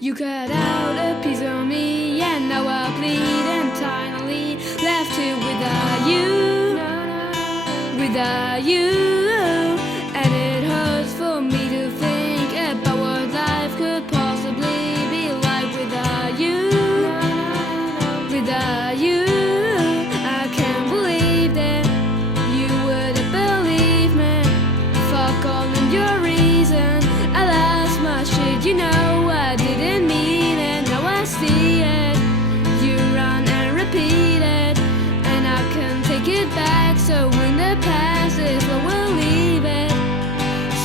You cut out a piece of me, and now I bleed entirely. Left here without you, without you. And it hurts for me to think about what life could possibly be like without you, without you. I can't believe that you wouldn't believe me. Fuck all of your reason. I lost my shit, you know I didn't mean it. Now I see it. You run and repeat it, and I can't take it back. So when the past is where we'll leave it.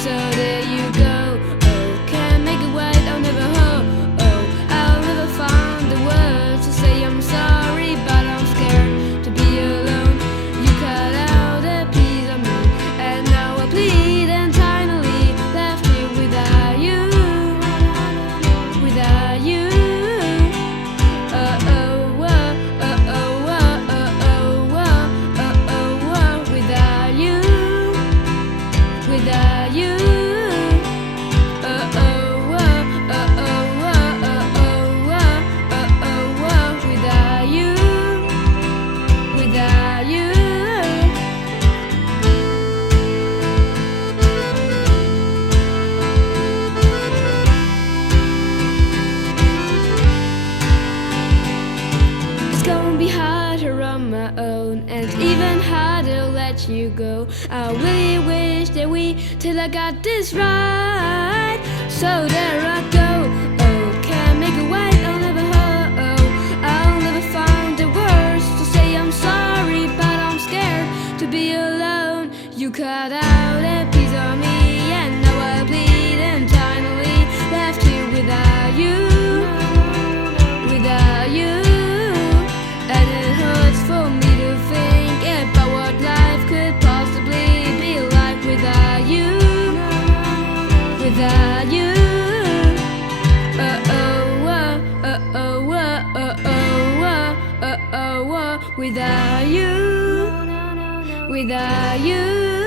So there you go. Oh, can't make it right. I'll never hope. Oh, I'll never find the words to say I'm sorry, but I'm scared to be alone. You cut out a piece of me, and now I bleed entirely. Left here without you, without you. Oh oh oh oh oh oh oh oh oh oh without you, without you. Oh oh oh oh oh oh oh oh without you, without you. It's gonna be harder on my own, and even harder to let you go. I really wish that we till I got this right. So there I go. Oh, can't make it right. I'll never hurt. Oh, I'll never find the words to say I'm sorry, but I'm scared to be alone. You cut out a piece of me, and now I bleed entirely. Left here without you, without you. And it hurts for me to think about what life could possibly be like without you, without you. Oh oh oh oh oh oh oh oh oh without you, without you.